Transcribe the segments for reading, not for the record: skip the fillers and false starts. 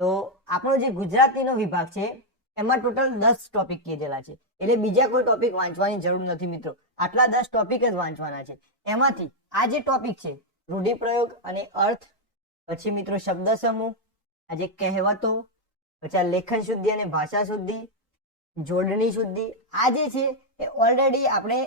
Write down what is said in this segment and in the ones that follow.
તો આપણો જે ગુજરાતીનો વિભાગ છે એમાં ટોટલ 10 ટોપિક કીધેલા છે, એટલે બીજા કોઈ ટોપિક વાંચવાની જરૂર નથી મિત્રો, આટલા 10 ટોપિક જ વાંચવાના છે. એમાંથી આ જે ટોપિક છે રૂઢિપ્રયોગ અને અર્થ, પછી મિત્રો શબ્દ સમૂહ, આ જે કહેવતો, પછી આ લેખન શુદ્ધિ અને ભાષા શુદ્ધિ, જોડણી શુદ્ધિ, આ જે છે એ ઓલરેડી આપણે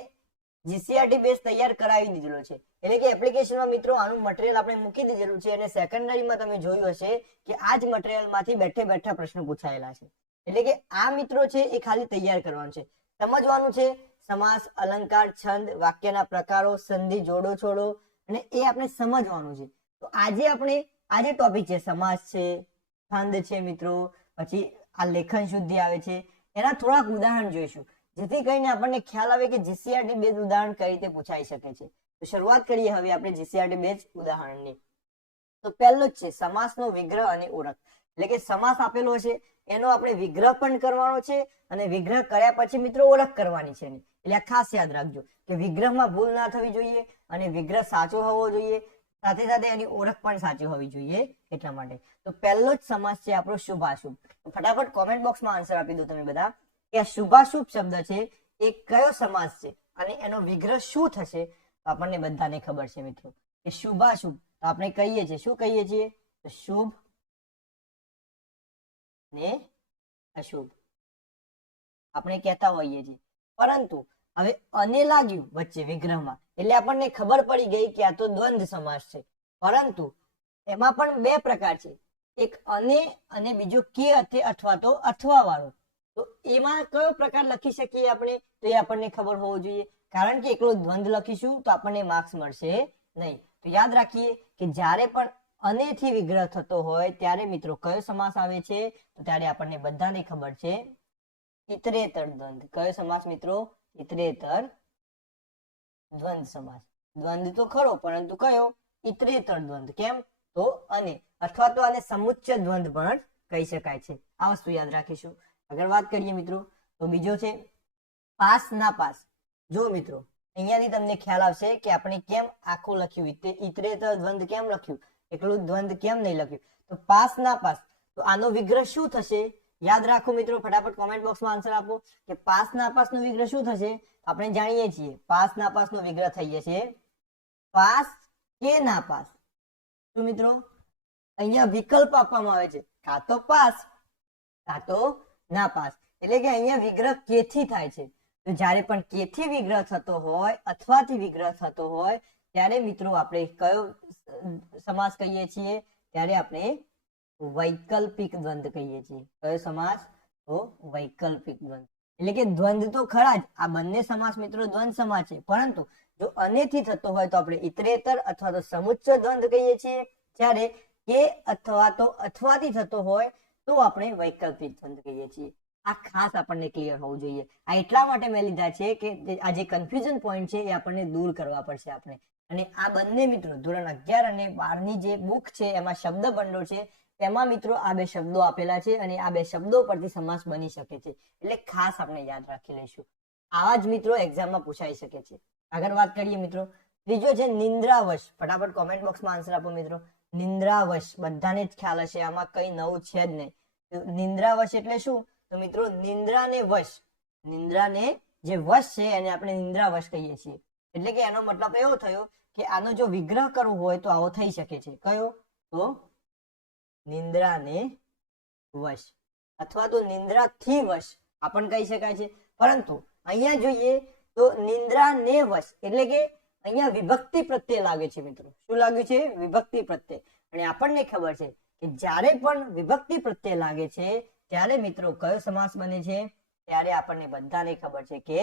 જીસીઆરટી બેઝ તૈયાર કરાવી દીધેલો છે, એટલે કે એપ્લિકેશનમાં મિત્રો આનું મટીરિયલ આપણે મૂકી દીધેલું છે અને સેકન્ડરીમાં તમે જોયું હશે કે આ જ મટીરિયલમાંથી બેઠે બેઠા પ્રશ્નો પૂછાયેલા છે. એટલે કે આ મિત્રો છે એ ખાલી તૈયાર કરવાનું છે, સમજવાનું છે સમાસ, અલંકાર, છંદ, વાક્યના પ્રકારો, સંધિ, જોડો છોડો, અને એ આપણે સમજવાનું છે. તો આજે આપણે આ જે ટોપિક છે સમાસ છે, છંદ છે મિત્રો, પછી આ લેખન શુદ્ધિ આવે છે, એના થોડાક ઉદાહરણ જોઈશું જેથી કરીને આપણને ખ્યાલ આવે કે જીસીઆરટી બેઝ ઉદાહરણ કઈ રીતે પૂછાઈ શકે છે. તો શરૂઆત કરીએ હવે આપણે જીસીઆરટી બેઝ ઉદાહરણની. તો પહેલો જ છે સમાસનો વિગ્રહ અને ઓળખ, એટલે કે સમાસ આપેલો છે એનો આપણે વિગ્રહ પણ કરવાનો છે અને વિગ્રહ કર્યા પછી મિત્રો ઓળખ કરવાની છે. એટલે આ ખાસ યાદ રાખજો કે વિગ્રહમાં ભૂલ ના થવી જોઈએ અને વિગ્રહ સાચો હોવો જોઈએ, સાથે સાથે એની ઓળખ પણ સાચી હોવી જોઈએ એટલા માટે. તો પહેલો જ સમાસ છે આપણો શુભાશુભ. ફટાફટ કોમેન્ટ બોક્સમાં આન્સર આપી દો તમે બધા કે આ શુભાશુભ શબ્દ છે એ કયો સમાસ છે અને એનો વિગ્રહ શું થશે. આપણને બધાને ખબર છે મિત્રો કે શુભાશુભ આપણે કહીએ છીએ, શું કહીએ છીએ? શુભ ને અશુભ આપણે કહેતા હોઈએ છીએ, પરંતુ હવે અને લાગ્યું વચ્ચે વિગ્રહમાં એટલે આપણને ખબર પડી ગઈ કે આ તો દ્વંદ્વ સમાસ છે. પરંતુ એમાં પણ બે પ્રકાર છે, એક અને બીજો કે અથવા તો અથવા વાળો. તો એમાં કયો પ્રકાર લખી શકીએ આપણે? તો એ આપણને ખબર હોવો જોઈએ, કારણ કે એકલો દ્વંદ્વ લખીશું તો આપણને માર્ક્સ મળશે નહીં. તો યાદ રાખીએ કે જ્યારે પણ અને થી વિગ્રહ થતો હોય ત્યારે મિત્રો કયો સમાસ આવે છે? તો ત્યારે આપણને બધાને ખબર છે ઇતરેતર દ્વંદ્વ. કયો સમાસ મિત્રો? ઇતરેતર દ્વંદ્વ સમાસ. દ્વંદ્વ તો ખરો પરંતુ કયો? ઇતરેતર દ્વંદ્વ. કેમ? તો અને અથવા તો આને સમુચ્ચય દ્વંદ્વ પણ કહી શકાય છે. આ વસ્તુ યાદ રાખીશું. આગળ વાત કરીએ મિત્રો તો બીજો છે પાસ ના પાસ. જો મિત્રો અહીંયાથી તમને ખ્યાલ આવશે કે આપણે કેમ આખું લખ્યું, ઇતરેતર દ્વંદ્વ કેમ લખ્યું, એકલું દ્વંદ્વ કેમ નહીં લખ્યું. તો પાસ ના પાસ, તો આનો વિગ્રહ શું થશે? યાદ રાખો મિત્રો, ફટાફટ કોમેન્ટ બોક્સમાં આન્સર આપો કે પાસ નાપાસ નો વિગ્રહ શું થશે. આપણે જાણીએ છીએ પાસ નાપાસ નો વિગ્રહ થઈએ છે પાસ કે નાપાસ. તો મિત્રો અહીંયા વિકલ્પ આપવામાં આવે છે, કાં તો પાસ કાં તો નાપાસ, એટલે કે અહીંયા વિગ્રહ કે થી થાય છે. તો જ્યારે પણ કે થી વિગ્રહ થતો હોય અથવા થી વિગ્રહ થતો હોય ત્યારે મિત્રો આપણે કયો સમાસ કહીએ છીએ? ત્યારે આપણે વૈકલ્પિક દ્વંદ્વ કહીએ છીએ. કયો સમાસ? તો વૈકલ્પિક દ્વંદ્વ. એટલે કે દ્વંદ્વ તો ખરા જ, આ બંને સમાસ મિત્રો દ્વંદ્વ સમાસ છે, પરંતુ જો અનેથી થતો હોય તો આપણે ઇતરેતર અથવા તો સમુચ્ચય દ્વંદ્વ કહીએ છીએ, જ્યારે કે અથવા તો અથવાથી થતો હોય તો આપણે વૈકલ્પિક દ્વંદ્વ કહીએ છીએ. આ ખાસ આપણને ક્લિયર હોવું જોઈએ. આ એટલા માટે મેં લીધા છે કે આ જે કન્ફ્યુઝન પોઈન્ટ છે એ આપણને દૂર કરવા પડશે આપણે. અને આ બંને મિત્રો ધોરણ 11 અને 12 ની જે બુક છે એમાં શબ્દ ભંડોળ છે તેમાં મિત્રો આ બે શબ્દો આપેલા છે અને આ બે શબ્દો પરથી સમાસ બની શકે છે, એટલે ખાસ આપણે યાદ રાખી લઈશું. આવા જ મિત્રો એક્ઝામમાં પૂછાઈ શકે છે. આગળ વાત કરીએ મિત્રો, ત્રીજો છે નિંદ્રાવશ. ફટાફટ કોમેન્ટ બોક્સમાં આન્સર આપો મિત્રો. નિંદ્રાવશ બધાને જ ખ્યાલ હશે, આમાં કઈ નવું છે જ નહીં. નિંદ્રાવશ એટલે શું? તો મિત્રો નિંદ્રાને વશ, નિંદ્રાને જે વશ છે એને આપણે નિંદ્રાવશ કહીએ છીએ. એટલે કે એનો મતલબ એવો થયો કે આનો જો વિગ્રહ કરવો હોય તો આવો થઈ શકે છે. કયો? તો નિંદ્રાને વશ અથવા તો નિંદ્રાથી વશ આપણને કહી શકાય છે. પરંતુ અહીંયા જોઈએ તો નિંદ્રાને વશ એટલે કે અહીંયા વિભક્તિ પ્રત્યે લાગે છે મિત્રો. શું લાગ્યું છે? વિભક્તિ પ્રત્યે. અને આપણને ખબર છે કે જ્યારે પણ વિભક્તિ પ્રત્યે લાગે છે ત્યારે મિત્રો કયો સમાસ બને છે? ત્યારે આપણને બધાને ખબર છે કે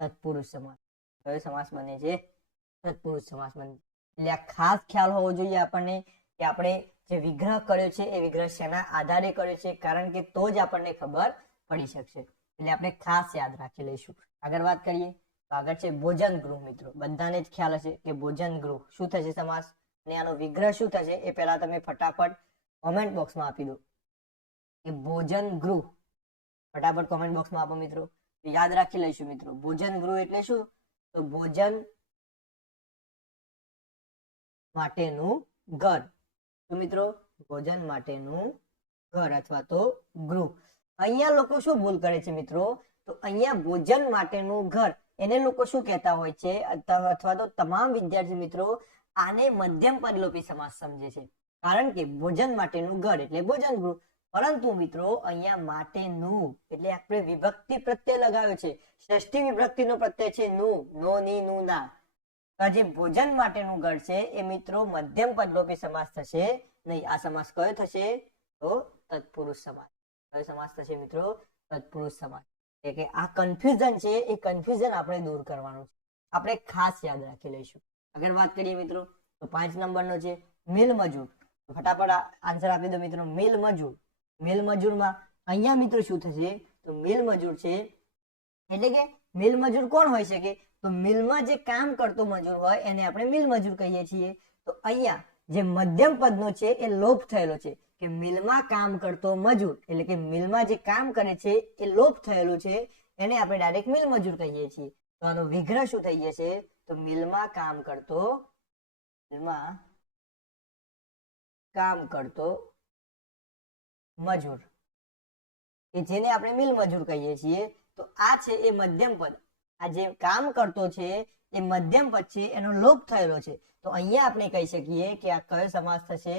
તત્પુરુષ સમાસ. કયો સમાસ બને છે? તત્પુરુષ સમાસ બને. એટલે આ ખાસ ખ્યાલ હોવો જોઈએ આપણને કે આપણે જે વિગ્રહ કર્યો છે એ વિગ્રહ શેના આધારે કર્યો છે, કારણ કે તો જ આપણને ખબર પડી શકશે. એટલે આપણે ખાસ યાદ રાખી લઈશું. આગળ વાત કરીએ તો આગળ છે ભોજન ગૃહ. મિત્રો બધાને જ ખ્યાલ હશે કે ભોજન ગૃહ શું થશે સમાસ અને આનો વિગ્રહ શું થશે એ પહેલા તમે ફટાફટ કોમેન્ટ બોક્સમાં આપી દો કે ભોજન ગૃહ. ફટાફટ કોમેન્ટ બોક્સમાં આપો મિત્રો, યાદ રાખી લઈશું મિત્રો. ભોજન ગૃહ એટલે શું? તો ભોજન માટેનું ઘર. તો મિત્રો ભોજન માટેનું ઘર અથવા તો ગૃહ. અહીંયા લોકો શું ભૂલ કરે છે મિત્રો, તો અહીંયા ભોજન માટેનું ઘર એને લોકો શું કહેતા હોય છે, અથવા તો તમામ વિદ્યાર્થી મિત્રો આને મધ્યમ પદલોપી સમાસ સમજે છે. કારણ કે ભોજન માટેનું ઘર એટલે ભોજન ગૃહ, પરંતુ મિત્રો અહીંયા માટેનું એટલે આપણે વિભક્તિ પ્રત્યય લગાવ્યો છે, ષષ્ઠી વિભક્તિનો પ્રત્યય છે નું, નો ની નું ના. જે ભોજન માટેનું ઘર છે એ મિત્રો મધ્યમ પદલોપી સમાસ થશે નહીં. આ સમાસ કયો થશે, તો તત્પુરુષ સમાસ. કયો સમાસ થશે મિત્રો, તત્પુરુષ સમાસ. એટલે કે આ કન્ફ્યુઝન છે એ કન્ફ્યુઝન આપણે દૂર કરવાનું છે, આપણે ખાસ યાદ રાખી લઈશું. આગળ વાત કરીએ મિત્રો તો 5 નંબરનો છે મિલ મજૂર. ફટાફટ આન્સર આપી દો મિત્રો. મિલ મજૂર, મિલ મજૂરમાં અહીંયા મિત્રો શું થશે, તો મિલ મજૂર છે એટલે કે મિલ મજૂર કોણ હોઈ શકે, તો મિલમાં જે કામ કરતો મજૂર હોય એને આપણે મિલ મજૂર કહીએ છીએ. તો અહીંયા જે મધ્યમ પદનો છે એ લોપ થયેલો છે કે મિલમાં કામ કરતો મજૂર, એટલે કે મિલમાં જે કામ કરે છે એ લોપ થયેલું છે, એને આપણે ડાયરેક્ટ મિલ મજૂર કહીએ છીએ. તો આનો વિગ્રહ શું થઈ જશે, તો મિલમાં કામ કરતો, મિલમાં કામ કરતો મજૂર, કે જેને આપણે મિલ મજૂર કહીએ છીએ. તો આ છે એ મધ્યમ પદ, આ જે કામ કરતો છે એ મધ્યમ પદ છે, એનો લોપ થયેલો છે. તો અહીંયા આપણે કહી શકીએ કે આ કયો સમાસ થશે,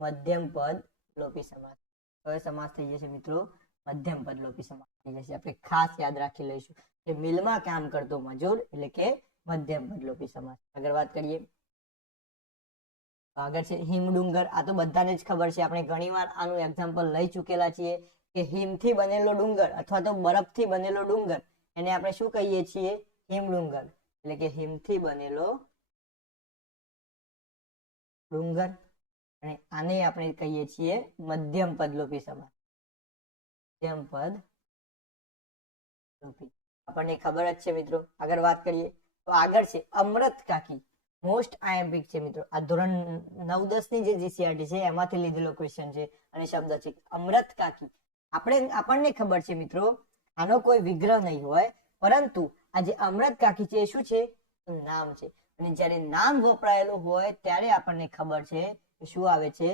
મધ્યમ પદ લોપી સમાસ. કયો સમાસ થઈ જશે મિત્રો, મધ્યમ પદ લોપી સમાસ થઈ જશે. આપણે ખાસ યાદ રાખી લઈશું કે મિલમાં કામ કરતો મજૂર એટલે કે મધ્યમ પદ લોપી સમાસ. આગળ વાત કરીએ, આગળ છે હિમડુંગર. આ તો બધાને જ ખબર છે, આપણે ઘણીવાર આનું એક્ઝામ્પલ લઈ ચૂકેલા છીએ કે હિમથી બનેલો ડુંગર અથવા તો બરફથી બનેલો ડુંગર એને આપણે શું કહીએ છીએ, હિમડુંગર. એટલે કે હિમથી બનેલો ડુંગર, અને આને આપણે કહીએ છીએ મધ્યમ પદલોપી સમાસ. મધ્યમ પદ લોપી, આપણને ખબર જ છે મિત્રો. આગળ વાત કરીએ તો આગળ છે અમૃત કાકી. મોસ્ટ આઈએમપી છે મિત્રો. આ ધોરણ 9-10 ની જે જીસીઆરટી છે એમાંથી લીધેલો ક્વેશ્ચન છે અને શબ્દ છે અમૃત કાકી. આપણને ખબર છે મિત્રો આનો કોઈ વિગ્રહ નહીં હોય, પરંતુ આ જે અમૃત કાકી છે એ શું છે, નામ છે. અને જ્યારે નામ વપરાયેલું હોય ત્યારે આપણને ખબર છે કે શું આવે છે,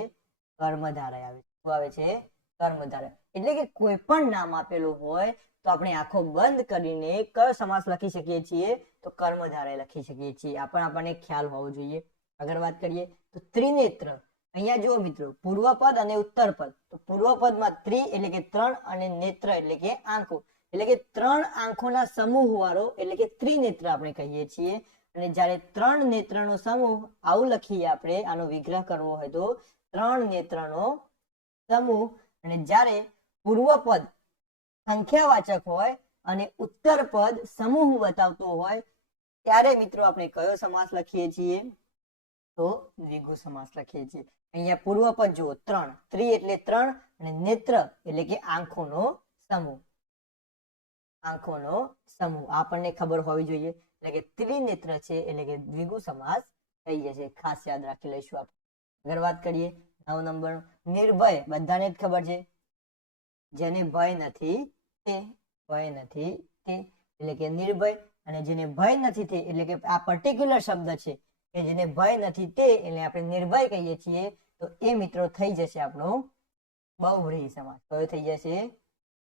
કર્મધારય આવે છે. શું આવે છે, કર્મધારય. એટલે કે કોઈ પણ નામ આપેલું હોય તો આપણે આંખો બંધ કરીને કયો સમાસ લખી શકીએ છીએ, તો કર્મધારય લખી શકીએ છીએ. આ પણ આપણને ખ્યાલ હોવો જોઈએ. આગળ વાત કરીએ તો ત્રિનેત્ર. અહીંયા જુઓ મિત્રો, પૂર્વ પદ અને ઉત્તર પદ. તો પૂર્વ પદમાં ત્રિ એટલે કે 3 અને નેત્ર એટલે કે આંખો, એટલે કે 3 આંખોના સમૂહ વાળો એટલે કે ત્રિનેત્ર આપણે કહીએ છીએ. અને જ્યારે 3 નેત્રનો સમૂહ આવું લખીએ આપણે, આનો વિગ્રહ કરવો હોય તો 3 નેત્રનો સમૂહ. અને જ્યારે પૂર્વ પદ સંખ્યાવાચક હોય અને ઉત્તર પદ સમૂહ બતાવતો હોય ત્યારે મિત્રો આપણે કયો સમાસ લખીએ છીએ, તો દ્વિગુ સમાસ લખીએ છીએ. અહીંયા પૂર્વ પદ જુઓ 3, ત્રિ એટલે 3 અને નેત્ર એટલે કે આંખોનો સમૂહ. આંખોનો સમૂહ આપણને ખબર હોવી જોઈએ. એટલે કે ત્રિનેત્ર છે એટલે કે દ્વિગુ સમાસ થઈ જશે. ખાસ યાદ રાખી લઈશું આપણે. આગળ વાત કરીએ 9 નંબર નિર્ભય. બધાને જ ખબર છે, જેને ભય નથી તે, ભય નથી તે એટલે કે નિર્ભય. અને જેને ભય નથી તે એટલે કે આ પર્ટિક્યુલર શબ્દ છે કે જેને ભય નથી તે એટલે આપણે નિર્ભય કહીએ છીએ. તો એ મિત્રો થઈ જશે આપણો બહુવ્રીહી સમાસ. કયો થઈ જશે,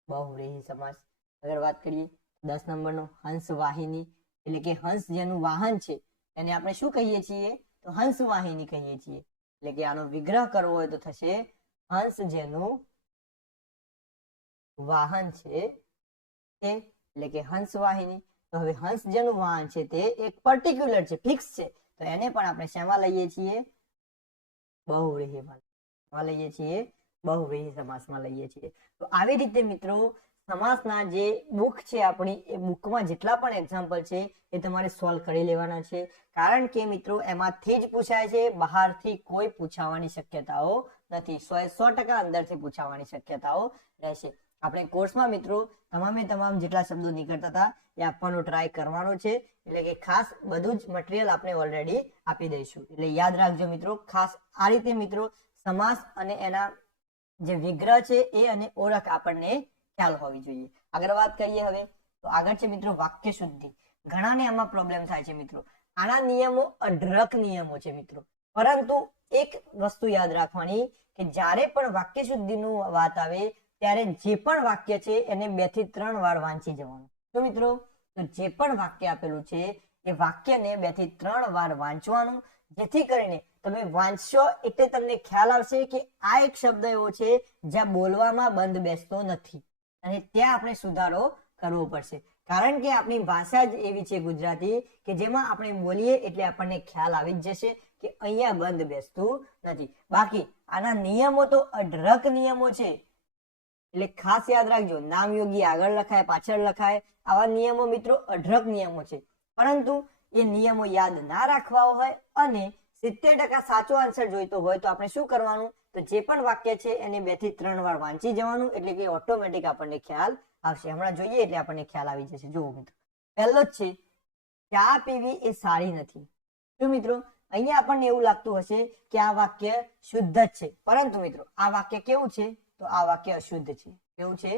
બહુવ્રીહી સમાસ. આગળ વાત કરીએ 10 નંબરનો હંસ વાહિની. એટલે કે હંસ જેનું વાહન છે એને આપણે શું કહીએ છીએ, તો હંસ વાહિની કહીએ છીએ. એટલે કે આનો વિગ્રહ કરવો હોય તો થશે હંસ જેનું વાહન છે તે, એટલે કે હંસ વાહિની. તો હવે હંસ જેનું વાહન છે તે એક પર્ટિક્યુલર છે, ફિક્સ છે, તો એને પણ આપણે શેમાં લઈએ છીએ, બહુવ્રીહીમાં લઈએ છીએ, બહુવ્રીહી સમાસમાં લઈએ છીએ. તો આવી રીતે મિત્રો સમાસના જે બુક છે આપણી, એ બુકમાં જેટલા પણ એક્ઝામ્પલ છે એ તમારે સોલ્વ કરી લેવાના છે. કારણ કે મિત્રો એમાંથી જ પૂછાય છે, બહારથી કોઈ પૂછાવાની શક્યતાઓ નથી. 100% અંદરથી પૂછાવાની શક્યતાઓ રહેશે. આપણે કોર્સમાં મિત્રો તમામે તમામ જેટલા શબ્દો નીકળતા હતા એ આપવાનો ટ્રાય કરવાનો છે. એટલે કે ખાસ બધું જ મટીરિયલ આપણે ઓલરેડી આપી દઈશું. એટલે યાદ રાખજો મિત્રો, ખાસ આ રીતે મિત્રો સમાસ અને એના જે વિગ્રહ છે એ અને ઓળખ આપણને ખ્યાલ હોવી જોઈએ. આગળ વાત કરીએ હવે તો આગળ છે મિત્રો વાક્ય શુદ્ધિ. ઘણાને આમાં પ્રોબ્લેમ થાય છે મિત્રો. આના નિયમો અઢળક નિયમો છે મિત્રો, પરંતુ એક વસ્તુ યાદ રાખવાની કે જ્યારે પણ વાક્ય શુદ્ધિનું વાત આવે ત્યારે જે પણ વાક્ય છે એને 2 થી 3 વાર વાંચી જવાનું. તો મિત્રો તો જે પણ વાક્ય આપેલું છે એ વાક્યને 2 થી 3 વાર વાંચવાનું, જેથી કરીને તમે વાંચશો એટલે તમને ખ્યાલ આવશે કે આ એક શબ્દ એવો છે જ્યાં બોલવામાં બંધ બેસતો નથી અને ત્યાં આપણે સુધારો કરવો પડશે. કારણ કે આપણી ભાષા જ એવી છે ગુજરાતી કે જેમાં આપણે બોલીએ એટલે આપણને ખ્યાલ આવી જ જશે કે અહીંયા બંધ બેસતું નથી. બાકી આના નિયમો તો અઢળક નિયમો છે, એટલે ખાસ યાદ રાખજો. નામયોગી આગળ લખાય, પાછળ લખાય, આવા નિયમો મિત્રો અઢળક નિયમો છે. પરંતુ એ નિયમો યાદ ના રાખવા હોય અને 70% સાચો આન્સર જોઈતો હોય તો આપણે શું કરવાનું? તો જે પણ વાક્ય છે એને 2 થી 3 વાર વાંચી જવાનું, એટલે કે ઓટોમેટિક આપણને ખ્યાલ આવશે. હમણાં જોઈએ એટલે આપણને ખ્યાલ આવી જશે. જુઓ મિત્રો, પહેલો જ છે ચા પીવી એ સારી નથી. તો મિત્રો અહીંયા આપણને એવું લાગતું હશે કે આ વાક્ય શુદ્ધ જ છે, પરંતુ મિત્રો આ વાક્ય કેવું છે? તો આ વાક્ય અશુદ્ધ છે. કેવું છે?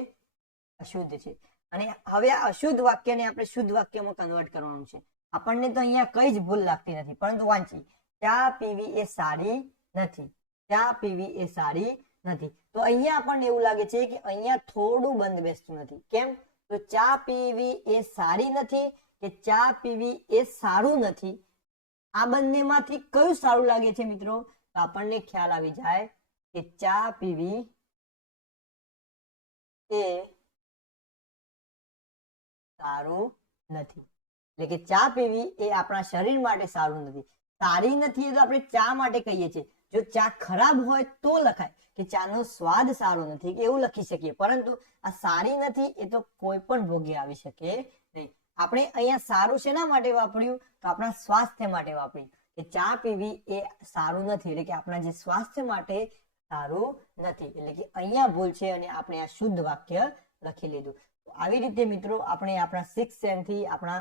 અશુદ્ધ છે. અને હવે આ અશુદ્ધ વાક્યને આપણે શુદ્ધ વાક્યમાં કન્વર્ટ કરવાનું છે. આપણને તો અહીંયા કઈ જ ભૂલ લાગતી નથી, પરંતુ વાંચી, ચા પીવી એ સારી નથી. ચા પીવી એ સારી નથી. તો અહીંયા આપણને એવું લાગે છે કે અહીંયા થોડું બંધ બેસતું નથી. કેમ? તો ચા પીવી એ સારી નથી કે ચા પીવી એ સારું નથી, આ બંનેમાંથી કયું સારું લાગે છે મિત્રો? તો આપણને ખ્યાલ આવી જાય કે ચા પીવી એ સારું નથી. એટલે કે ચા પીવી એ આપણા શરીર માટે સારું નથી. સારી નથી એ તો આપણે ચા માટે કહીએ છીએ. જો ચા ખરાબ હોય તો લખાય કે ચાનો સ્વાદ સારો નથી, કે એવું લખી શકીએ. પરંતુ આ સારી નથી એ તો કોઈ પણ ભોગે આવી શકે નહીં. આપણે અહીંયા સારું શેના માટે વાપર્યું? તો આપણા સ્વાસ્થ્ય માટે વાપર્યું કે ચા પીવી એ સારું નથી, એટલે કે આપણા જે સ્વાસ્થ્ય માટે સારું નથી. એટલે કે અહીંયા ભૂલ છે અને આપણે આ શુદ્ધ વાક્ય લખી લીધું. આવી રીતે મિત્રો આપણે આપણા 6th સેન્સ થી, આપણા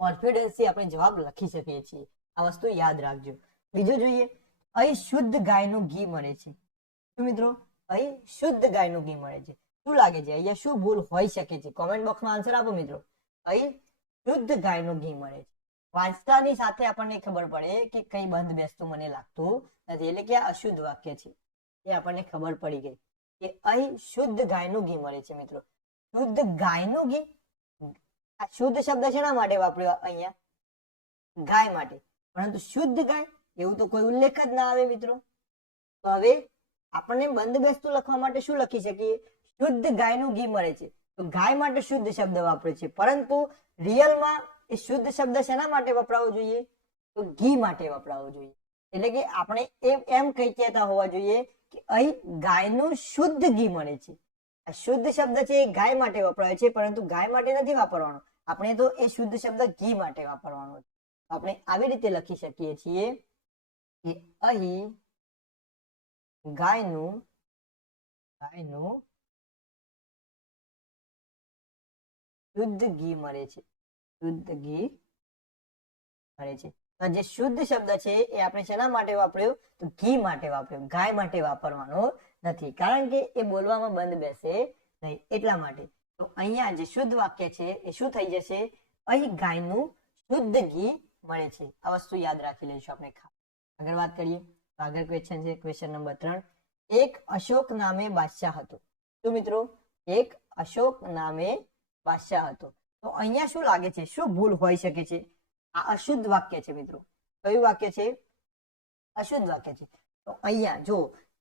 કોન્ફિડન્સ થી આપણે જવાબ લખી શકીએ છીએ. આ વસ્તુ યાદ રાખજો. બીજું જોઈએ, અહીં શુદ્ધ ગાયનું ઘી મળે છે. તો મિત્રો અહીં શુદ્ધ ગાયનું ઘી મળે છે. શું લાગે છે અહીંયા શું ભૂલ હોઈ શકે છે? કોમેન્ટ બોક્સમાં આન્સર આપો મિત્રો. અહીં શુદ્ધ ગાયનું ઘી મળે છે. વાંચતાની સાથે આપણને ખબર પડે કે કઈ બંધ બેસતું મને લાગતું નથી, એટલે કે આ અશુદ્ધ વાક્ય છે. એ આપણને ખબર પડી ગઈ કે અહીં શુદ્ધ ગાયનું ઘી મળે છે. મિત્રો શુદ્ધ ગાયનું ઘી, આ શુદ્ધ શબ્દ શેના માટે વાપર્યો? અહીંયા ગાય માટે. પરંતુ શુદ્ધ ગાય એવું તો કોઈ ઉલ્લેખ જ ના આવે મિત્રો. તો હવે આપણને બંધ બેસતું લખવા માટે શું લખી શકીએ? શુદ્ધ ગાયનું ઘી મળે છે. તો ગાય માટે શુદ્ધ શબ્દ વાપરે છે, પરંતુ રિયલમાં એ શુદ્ધ શબ્દ શેના માટે વપરાવો જોઈએ? તો ઘી માટે વપરાવો જોઈએ. એટલે કે આપણે એમ કહી કહેતા હોવા જોઈએ કે અહીં ગાયનું શુદ્ધ ઘી મળે છે. આ શુદ્ધ શબ્દ છે એ ગાય માટે વપરાય છે, પરંતુ ગાય માટે નથી વાપરવાનો. આપણે તો એ શુદ્ધ શબ્દ ઘી માટે વાપરવાનો છે. આપણે આવી રીતે લખી શકીએ છીએ કે અહીં ગાયનું શુદ્ધ ઘી મળે છે. શુદ્ધ ઘી મળે છે. તો જે શુદ્ધ શબ્દ છે એ આપણે શેના માટે વાપર્યો? તો ઘી માટે વાપર્યો. ગાય માટે વાપરવાનો નથી, કારણ કે એ બોલવામાં બંધ બેસે નહીં, એટલા માટે. તો અહીંયા જે શુદ્ધ વાક્ય છે એ શું થઈ જશે? અહીં ગાયનું શુદ્ધ ઘી મળે છે. આ વસ્તુ યાદ રાખી લઈશું આપણે. આગળ વાત કરીએ. આગળ ક્વેશ્ચન છે ક્વેશ્ચન નંબર 3. એક અશોક નામે બાદશાહ હતો. તો મિત્રો એક અશોક નામે બાદશાહ હતો. તો અહીંયા શું લાગે છે? શું ભૂલ હોઈ શકે છે? આ અશુદ્ધ વાક્ય છે મિત્રો. કયું વાક્ય છે? અશુદ્ધ વાક્ય છે. તો અહીંયા જો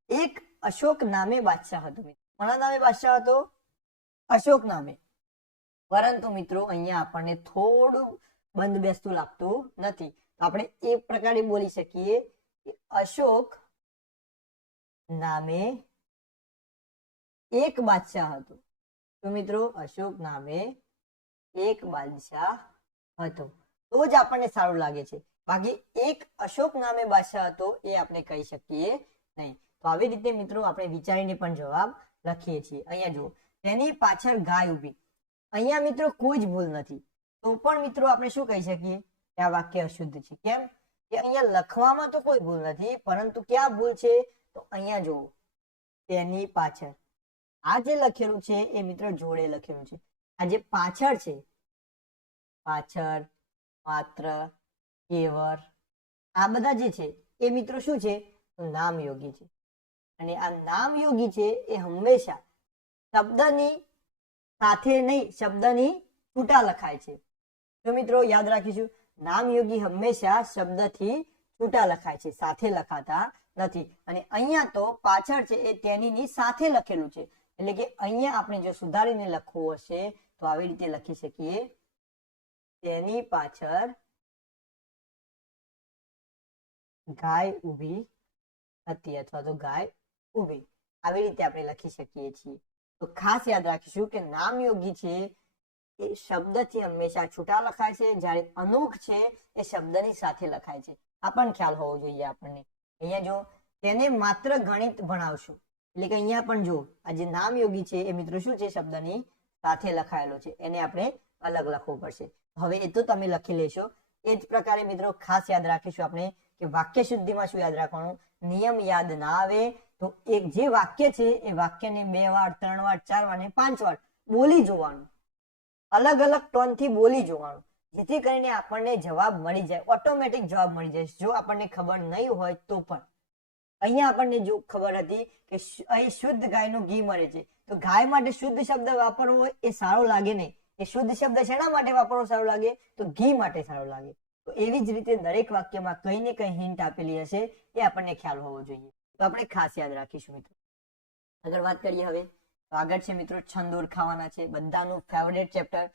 એક અશોક નામે બાદશાહ હતો. કોના નામે બાદશાહ હતો? અશોક નામે. પરંતુ મિત્રો અહીંયા આપણને થોડું બંધ બેસતું લાગતું નથી. તો આપણે એ પ્રકારે બોલી શકીએ કે અશોક નામે એક બાદશાહ હતો. તો મિત્રો અશોક નામે એક બાદશાહ હતો, તો જ આપણને સારું લાગે છે. બાકી એક અશોક નામે બાદશાહ હતો એ આપણે કહી શકીએ નહીં. તો આવી રીતે મિત્રો આપણે વિચારીને પણ જવાબ લખીએ છીએ. અહીંયા જુઓ, તેની પાછળ ગાય ઊભી. અહીંયા મિત્રો કોઈ જ ભૂલ નથી, તો પણ મિત્રો આપણે શું કહી શકીએ કે આ વાક્ય અશુદ્ધ છે. કેમ? કે અહીંયા લખવામાં તો કોઈ ભૂલ નથી, પરંતુ ક્યાં ભૂલ છે? તો અહીંયા જુઓ, તેની પાછળ. આ જે લખેલું છે એ મિત્રો જોડે લખેલું છે. આ જે પાછળ છે, પાછળ, માત્ર, કેવર, આ બધા જે છે એ મિત્રો શું છે? તો નામયોગી છે. અને આ નામયોગી છે એ હંમેશા શબ્દની સાથે નહીં, શબ્દની છૂટા લખાય છે. તો મિત્રો યાદ રાખીશું, નામયોગી હંમેશા શબ્દથી છૂટા લખાય છે, સાથે લખાતા નથી. અને અહીંયા તો પાછળ છે એ તેનીની સાથે લખેલું છે, એટલે કે અહીંયા આપણે જો સુધારીને લખવું હશે તો આવી રીતે લખી શકીએ, તેની પાછળ ગાય ઊભી હતી અથવા તો ગાય ઊભી, આવી રીતે આપણે લખી શકીએ છીએ. તો ખાસ યાદ રાખીશું કે નામયોગી છે એ શબ્દથી હંમેશા છૂટા લખાય છે, જ્યારે અનુક છે એ શબ્દની સાથે લખાય છે. આ પણ ખ્યાલ હોવો જોઈએ આપણને. અહીંયા જો તેને માત્ર ગણિત ભણાવશું, એટલે કે અહીંયા પણ જો આ જે નામયોગી છે એ મિત્રો શું છે, શબ્દની સાથે લખાયેલો છે, એને આપણે અલગ લખવું પડશે. હવે એ તો તમે લખી લેશો. એ જ પ્રકારે મિત્રો ખાસ યાદ રાખીશું આપણે કે વાક્ય શુદ્ધિમાં શું યાદ રાખવાનું, નિયમ યાદ ના આવે તો એક જે વાક્ય છે એ વાક્યને 2 વાર 3 વાર 4 વાર ને 5 વાર બોલી જોવાનું, અલગ અલગ ટોનથી બોલી જોવાનું, જેથી કરીને આપણને જવાબ મળી જાય, ઓટોમેટિક જવાબ મળી જાય. જો આપણને ખબર નહીં હોય તો પણ અહીંયા આપણને જો ખબર હતી કે અહીં શુદ્ધ ગાયનું ઘી મળે છે, તો ગાય માટે શુદ્ધ શબ્દ વાપરવો એ સારો લાગે નહીં. એ શુદ્ધ શબ્દ શેના માટે વાપરવો સારો લાગે, તો ઘી માટે સારો લાગે. તો એવી જ રીતે દરેક વાક્યમાં કઈ ને કઈ હિન્ટ આપેલી હશે, એ આપણને ખ્યાલ હોવો જોઈએ. તો આપણે ખાસ યાદ રાખીશું મિત્રો. આગળ વાત કરીએ હવે, તો આગળ છે મિત્રો છંદ ઓળખાવાના છે, બધાનું ફેવરેટ ચેપ્ટર.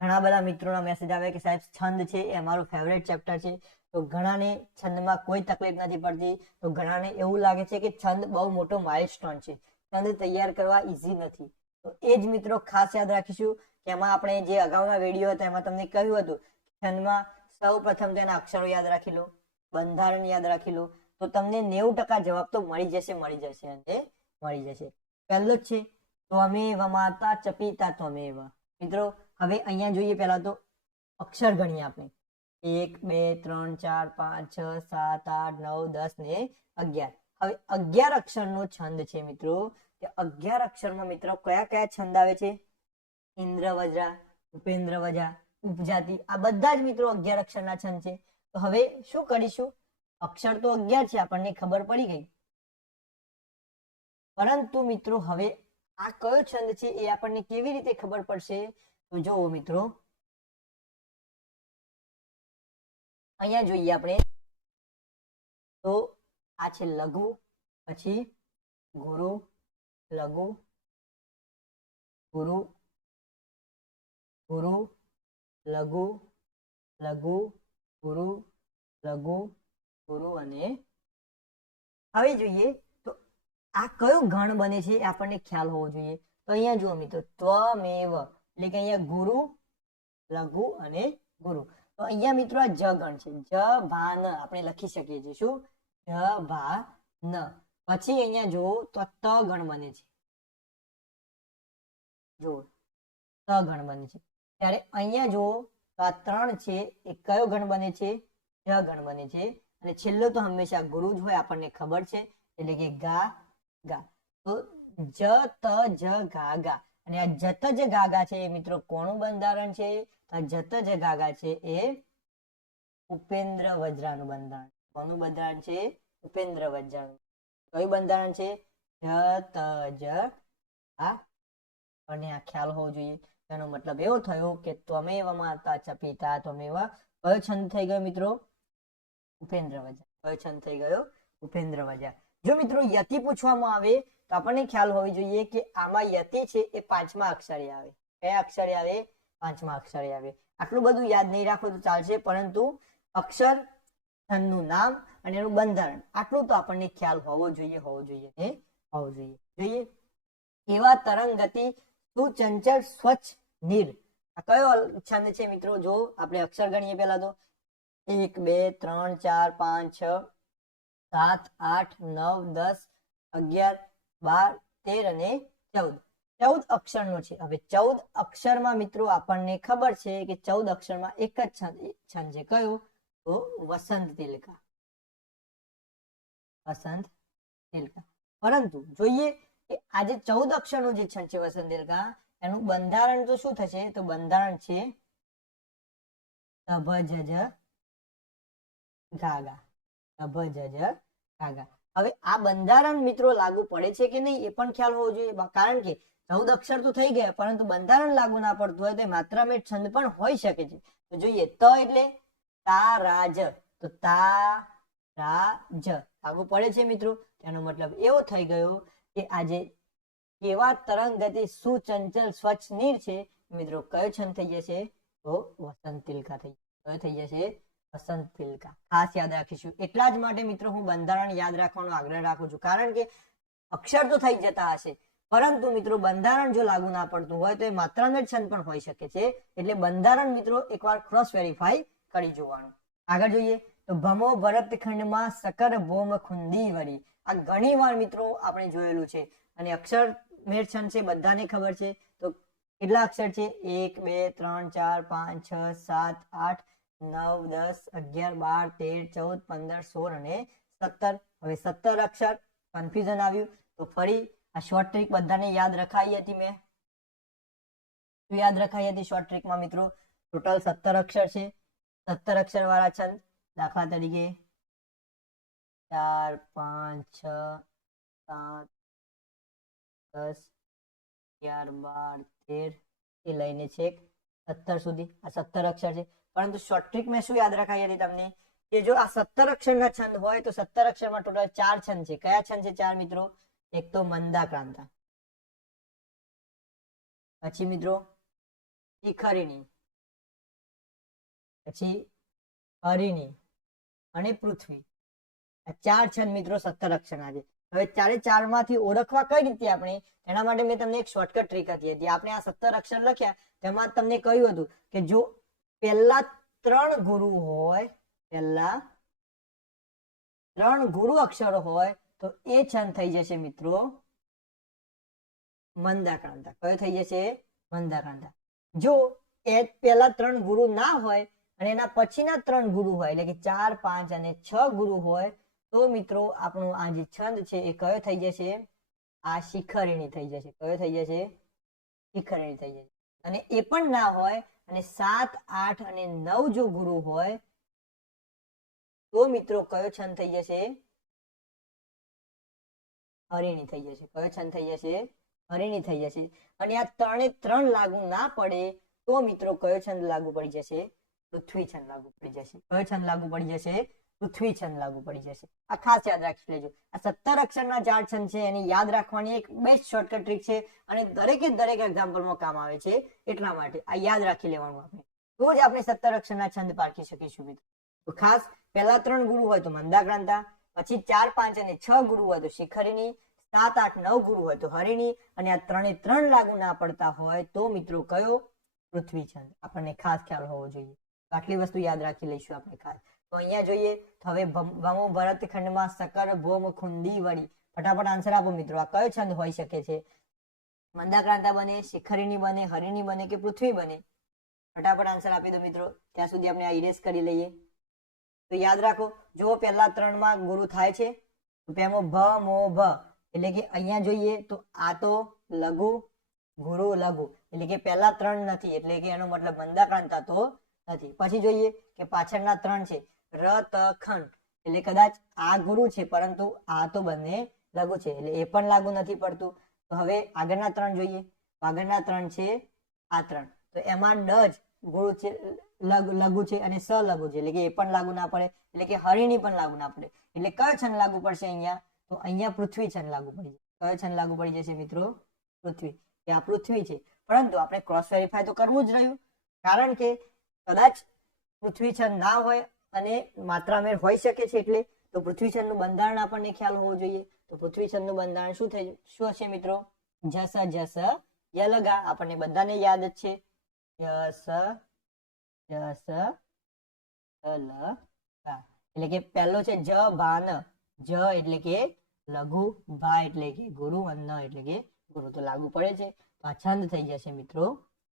ઘણા બધા મિત્રોના મેસેજ આવે કે સાહેબ છંદ છે એ અમારું ફેવરેટ ચેપ્ટર છે. તો ઘણાને છંદમાં કોઈ તકલીફ નથી પડતી, તો ઘણાને એવું લાગે છે કે છંદ બહુ મોટો માઇલસ્ટોન છે, છંદ તૈયાર કરવા ઈઝી નથી. તો એ જ મિત્રો ખાસ યાદ રાખીશું કે એમાં આપણે જે અગાઉના વિડીયો હતા એમાં તમને કહ્યું હતું છંદમાં સૌ પ્રથમ તેના અક્ષરો યાદ રાખી લો, બંધારણ યાદ રાખી લો, તો તમને 90% જવાબ તો મળી જશે. પહેલો જ છે ત્વમેવ માતા ચ પિતા ત્વમેવ. મિત્રો હવે અહીંયા જોઈએ, પહેલા તો અક્ષર ગણીએ આપણે. 1 2 3 4 5 6 7 8 9 10 ને 11. હવે 11 અક્ષરનો છંદ છે મિત્રો. કે 11 અક્ષરમાં મિત્રો કયા કયા છંદ આવે છે, ઇન્દ્ર વજ્રા, ઉપેન્દ્ર વજા, ઉપજાતિ, આ બધા જ મિત્રો 11 અક્ષરના છંદ છે. તો હવે શું કરીશું, અક્ષર તો 11 છે આપણને ખબર પડી ગઈ, પરંતુ મિત્રો હવે આ કયો છંદ છે એ આપણને કેવી રીતે ખબર પડશે, તો જુઓ મિત્રો અહીંયા જોઈએ આપણે, તો આ છે લઘુ, પછી ગુરુ, લઘુ, ગુરુ, ગુરુ, લઘુ, લઘુ, ગુરુ, લઘુ, ગુરુ અને હવે જોઈએ તો આ કયો ગણ બને છે એ આપણને ખ્યાલ હોવો જોઈએ. તો અહીંયા જુઓ મિત્રો ત્વમેવ, એટલે કે અહીંયા ગુરુ, લઘુ અને ગુરુ. તો અહીંયા મિત્રો આ જ ગણ છે, જ ભા ન આપણે લખી શકીએ છીએ. શું, જ ભા ન. પછી અહીંયા જુઓ તો ત ગણ બને છે, જુઓ ત ગણ બને છે. ત્યારે અહીંયા જુઓ તો આ 3 છે એ કયો ગણ બને છે, જ ગણ બને છે. અને છેલ્લો તો હંમેશા ગુરુ જ હોય, આપણને ખબર છે, એટલે કે ગા ગા. તો જ ત જ ગા ગા. અને આ જત જ ગાગા છે એ મિત્રો કોનું બંધારણ છે, આ જત જ ગાગા છે એ ઉપેન્દ્ર વજ્રાનું બંધારણ. કોનું બંધારણ છે, ઉપેન્દ્ર વજ્રાનું. કયું બંધારણ છે, જ ત જ આ. અને આ ખ્યાલ હોવો જોઈએ. એનો મતલબ એવો થયો કે ત્વમેવ માતા ચ પિતા ત્વમેવ. કયો છંદ થઈ ગયો મિત્રો, ઉપેન્દ્ર વજા. કયો છંદ થઈ ગયો, ઉપેન્દ્ર વજા. જો મિત્રો યતિ પૂછવામાં આવે તો આપણને ખ્યાલ હોવી જોઈએ કે આમાં યતિ છે એ 5મા અક્ષરે આવે. કયા અક્ષરે આવે, 5મા અક્ષરે આવે. આટલું બધું યાદ નહીં રાખો તો ચાલશે, પરંતુ અક્ષર, છંદનું નામ અને એનું બંધારણ આટલું તો આપણને ખ્યાલ હોવો જોઈએ. જોઈએ એવા તરંગ ગતિ સુચંચળ સ્વચ્છ નીર. આ કયો છંદ છે મિત્રો, જો આપણે અક્ષર ગણીએ પહેલા તો 1 2 3 4 5 6 7 8 9 10 11 12 13 અને 14 અક્ષરનો છે. હવે 14 અક્ષરમાં મિત્રો આપણને ખબર છે કે 14 અક્ષરમાં એક જ છંદ છે, કયો, તો વસંત તિલકા. પરંતુ જોઈએ કે આ જે 14 અક્ષરનો જે છંદ છે વસંત તિલકા, એનું બંધારણ તો શું થશે, તો બંધારણ છે તભ જજ ગાગા. તભ જજ ગાગા. હવે આ બંધારણ મિત્રો લાગુ પડે છે કે નહીં એ પણ ખ્યાલ હોવો જોઈએ, કારણ કે 14 અક્ષર તો થઈ ગયા પરંતુ બંધારણ લાગુ ના પડતું હોય તો માત્રામેળ છંદ પણ હોઈ શકે છે. તો જોઈએ ત એટલે તારાજ, તો તારાજ લાગુ પડે છે મિત્રો. તેનો મતલબ એવો થઈ ગયો કે આજે કેવા તરંગ ગતિ સુચંચલ સ્વચ્છ નીર છે મિત્રો, કયો છંદ થઈ જશે? તો વસંત તિલકા થઈ જશે વસંત તિલકા. ખાસ યાદ રાખીશું. એટલા જ માટે મિત્રો હું બંધારણ યાદ રાખવાનો આગ્રહ રાખું છું, કારણ કે અક્ષર તો થઈ જતા હશે પરંતુ મિત્રો બંધારણ જો લાગુ ના પડતું હોય તો એ માત્રામેળ છંદ પણ હોઈ શકે છે. એટલે બંધારણ મિત્રો એકવાર ક્રોસ વેરીફાઈ કરી જોવાનું. આગળ જોઈએ તો ભમો ભરતખંડમાં સકર ભોમ ખુંદી વળી. આ ઘણી વાર મિત્રો આપણે જોયેલું છે અને અક્ષર મેળ છંદ છે બધાને ખબર છે. તો કેટલા અક્ષર છે? 1 2 3 4 5 6 7 8 9 10 11 12 13 14 15 16 અને 17. હવે 17 અક્ષર કન્ફ્યુઝન આવ્યું તો ફરી આ શોર્ટ ટ્રીક બધાને યાદ રખાઈ હતી. મેં યાદ રખાઈ હતી શોર્ટ ટ્રીકમાં મિત્રો. ટોટલ 17 અક્ષર છે. 17 અક્ષર વાળા છંદ દાખલા તરીકે 4 5 6 7 10 11 12 13 એ લઈને છેક 17 સુધી આ 17 અક્ષર છે. પરંતુ શોર્ટ ટ્રીક મેં શું યાદ રખાઈ હતી તમને કે જો આ 17 અક્ષરના છંદ હોય તો 17 અક્ષરમાં ટોટલ 4 છંદ છે. કયા છંદ છે 4 મિત્રો? એક તો મંદાક્રાંતા, પછી મિત્રો શિખરિણી, પછી હરિણી અને પૃથ્વી. આ 4 છંદ મિત્રો 17 અક્ષરના છે. હવે 4 માંથી ઓળખવા કઈ રીતે આપણે? એના માટે મેં તમને એક શોર્ટકટ ટ્રીક હતી. આપણે આ 17 અક્ષર લખ્યા તેમાં તમને કહ્યું હતું કે જો પહેલા 3 ગુરુ હોય, પહેલા 3 ગુરુ અક્ષરો હોય તો એ છંદ થઈ જશે મિત્રો મંદાક્રાંતા. કયો થઈ જશે? મંદાક્રાંતા. જો એ પહેલા 3 ગુરુ ના હોય અને એના પછીના 3 ગુરુ હોય એટલે કે 4 5 અને 6 ગુરુ હોય તો મિત્રો આપણું આ જે છંદ છે એ કયો થઈ જશે? આ શિખરિણી થઈ જશે. કયો થઈ જશે? શિખરિણી થઈ જશે. અને એ પણ ના હોય અને 7 8 અને 9 જો ગુરુ હોય તો મિત્રો કયો છંદ થઈ જશે? હરિણી થઈ જશે. કયો છંદ થઈ જશે? હરિણી થઈ જશે. અને આ 3 લાગુ ના પડે તો મિત્રો કયો છંદ લાગુ પડી જશે? પૃથ્વી છંદ લાગુ પડી જશે. કયો છંદ લાગુ પડી જશે? પૃથ્વી છંદ લાગુ પડી જશે. આ ખાસ યાદ રાખી લેજો. આ 17 અક્ષરના 4 છંદ છે એની યાદ રાખવાની એક બેસ્ટ શોર્ટકટ ટ્રીક છે અને દરેક એક્ઝામ્પલમાં કામ આવે છે. એટલા માટે આ યાદ રાખી લેવાનું આપણે, તો જ આપણે 17 અક્ષરના છંદ પારખી શકીશું મિત્રો. તો ખાસ પહેલા 3 ગુરુ હોય તો મંદાક્રાંતા, પછી 4 5 અને 6 ગુરુ હોય તો શિખરિણી, 7 8 9 ગુરુ હોય તો હરિણી અને આ 3 લાગુ ના પડતા હોય તો મિત્રો કયો? પૃથ્વી છંદ. આપણને ખાસ ખ્યાલ હોવો જોઈએ. આટલી વસ્તુ યાદ રાખી લઈશું આપણે ખાસ. તો અહીંયા જોઈએ તો હવે ભમો ભરતખંડમાં સકર ભોમ ખુંદી વળી. ફટાફટ આન્સર આપો મિત્રો. આ કયો છંદ હોઈ શકે છે? મંદાક્રાંતા બને, શિખરિણી બને, હરિણી બને કે પૃથ્વી બને? ફટાફટ આન્સર આપી દો મિત્રો. ત્યાં સુધી આપણે આ ઇરેઝ કરી લઈએ. તો યાદ રાખો, જો પહેલા 3 માં ગુરુ થાય છે તો તેમાં ભ મો ભ એટલે કે અહીંયા જોઈએ તો આ તો લઘુ ગુરુ લઘુ એટલે કે પહેલા 3 નથી એટલે કે એનો મતલબ મંદાક્રાંતા તો નથી. પછી જોઈએ કે પાછળના 3 છે ર ત ખંડ એટલે કદાચ આ ગુરુ છે પરંતુ આ તો બંને લઘુ છે એટલે એ પણ લાગુ નથી પડતું. તો હવે આગળના 3 જોઈએ. આગળના 3 છે આ 3, તો એમાં ડ જ ગુરુ છે લઘુ છે અને સ લઘુ છે એટલે કે એ પણ લાગુ ના પડે. એટલે કે હરિણી પણ લાગુ ના પડે. એટલે કયો છંદ લાગુ પડશે અહીંયા? તો અહીંયા પૃથ્વી છંદ લાગુ પડી જશે. કયો છંદ લાગુ પડી જશે મિત્રો? પૃથ્વી. કે આ પૃથ્વી છે. પરંતુ આપણે ક્રોસ વેરીફાઈ તો કરવું જ રહ્યું, કારણ કે કદાચ પૃથ્વી છંદ ના હોય અને માત્રામેળ હોઈ શકે છે. એટલે તો પૃથ્વી છંદનું બંધારણ આપણને ખ્યાલ હોવો જોઈએ. તો પૃથ્વી છંદનું બંધારણ શું હશે મિત્રો? જસ જસ યલગા. આપણને બધાને યાદ જ છે. જસ જસ યલગા એટલે કે પહેલો છે જ ભાન. જ એટલે કે લઘુ, ભા એટલે કે ગુરુ, અન્ન એટલે કે ગુરુ. તો લાગુ પડે છે. તો આ છંદ થઈ જશે મિત્રો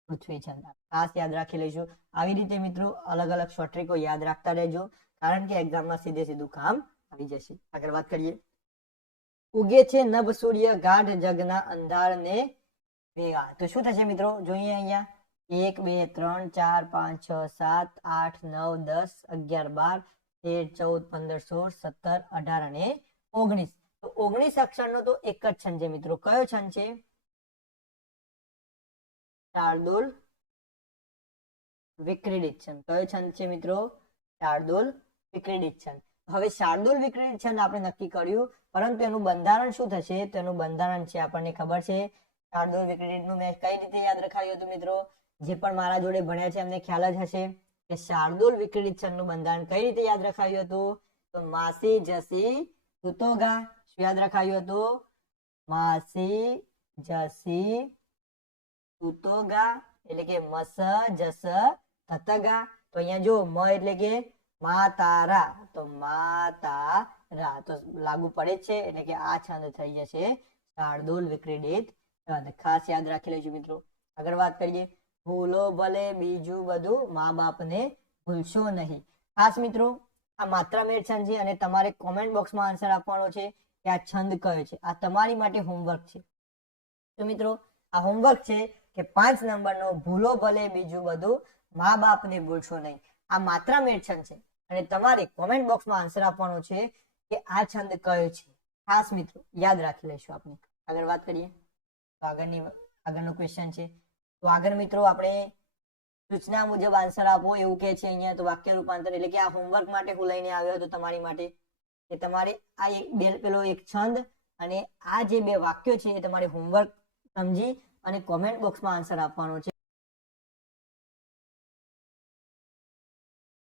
પૃથ્વી છંદ. ખાસ યાદ રાખી લઈશું. આવી રીતે મિત્રો અલગ અલગ શોર્ટ ટ્રીકો યાદ રાખતા રહેજો, કારણ કે એક્ઝામમાં સીધું કામ આવી જશે. આગળ વાત કરીએ. ઉગે છે નભ સૂર્ય ગાઢ જગના અંધાર ને ભેગા. તો શું થશે મિત્રો? જોઈએ અહીંયા 1 2 3 4 5 6 7 8 9 10 11 12 13 14 15 16 17 18 અને 19. તો 19 અક્ષરનો તો એક જ છંદ છે મિત્રો. કયો છંદ છે? શાર્દૂલ વિક્રીડિત છંદ. કયો છંદ છે મિત્રો? શાર્દૂલ વિક્રીડિત છંદ. હવે શાર્દૂલ વિક્રીડિત છંદ આપણે નક્કી કર્યું, પરંતુ એનું બંધારણ શું થશે? તો એનું બંધારણ છે આપણને ખબર છે. શાર્દૂલ વિક્રીડિત નું મેં કઈ રીતે યાદ રખાયું હતું મિત્રો? જે પણ મારા જોડે ભણ્યા છે એમને ખ્યાલ જ હશે કે શાર્દૂલ વિક્રીડિત છંદ નું બંધારણ કઈ રીતે યાદ રખાયું હતું? તો માસી જસી તુતોગા. શું યાદ રખાયું હતું? માસી જસી તુતોગા એટલે કે મસ જસ તતગા. તો અહીંયા જો મ એટલે કે માતારા, તો માતારા તો લાગુ પડે છે, એટલે કે આ છંદ થઈ જશે શાર્દૂલ વિક્રીડિત છંદ. ખાસ યાદ રાખી લેજો મિત્રો. આગળ વાત કરીએ. ભૂલો ભલે બીજું બધું, મા બાપને ભૂલશો નહીં. ખાસ મિત્રો આ માત્રા મેળ છંદ છે અને તમારે કોમેન્ટ બોક્સમાં આન્સર આપવાનો છે કે આ છંદ કયો છે. આ તમારી માટે હોમવર્ક છે. તો મિત્રો આ હોમવર્ક છે કે 5 નંબરનો ભૂલો ભલે બીજું બધું, મા બાપને ભૂલશો નહીં. આ માત્રા મેળ છંદ છે અને તમારે કોમેન્ટ બોક્સમાં આન્સર આપવાનો છે કે આ છંદ કયો છે. ખાસ મિત્રો યાદ રાખી લઈશું આપણે. આગળ વાત કરીએ તો આગળનો ક્વેશ્ચન છે. તો આગળ મિત્રો આપણે સૂચના મુજબ આન્સર આપો એવું કહે છે અહીંયા. તો વાક્ય રૂપાંતર એટલે કે આ હોમવર્ક માટે હું લઈને આવ્યો હતો તમારી માટે કે તમારે આ એક છંદ અને આ જે બે વાક્યો છે એ તમારે હોમવર્ક સમજી અને કોમેન્ટ બોક્સમાં આન્સર આપવાનો છે.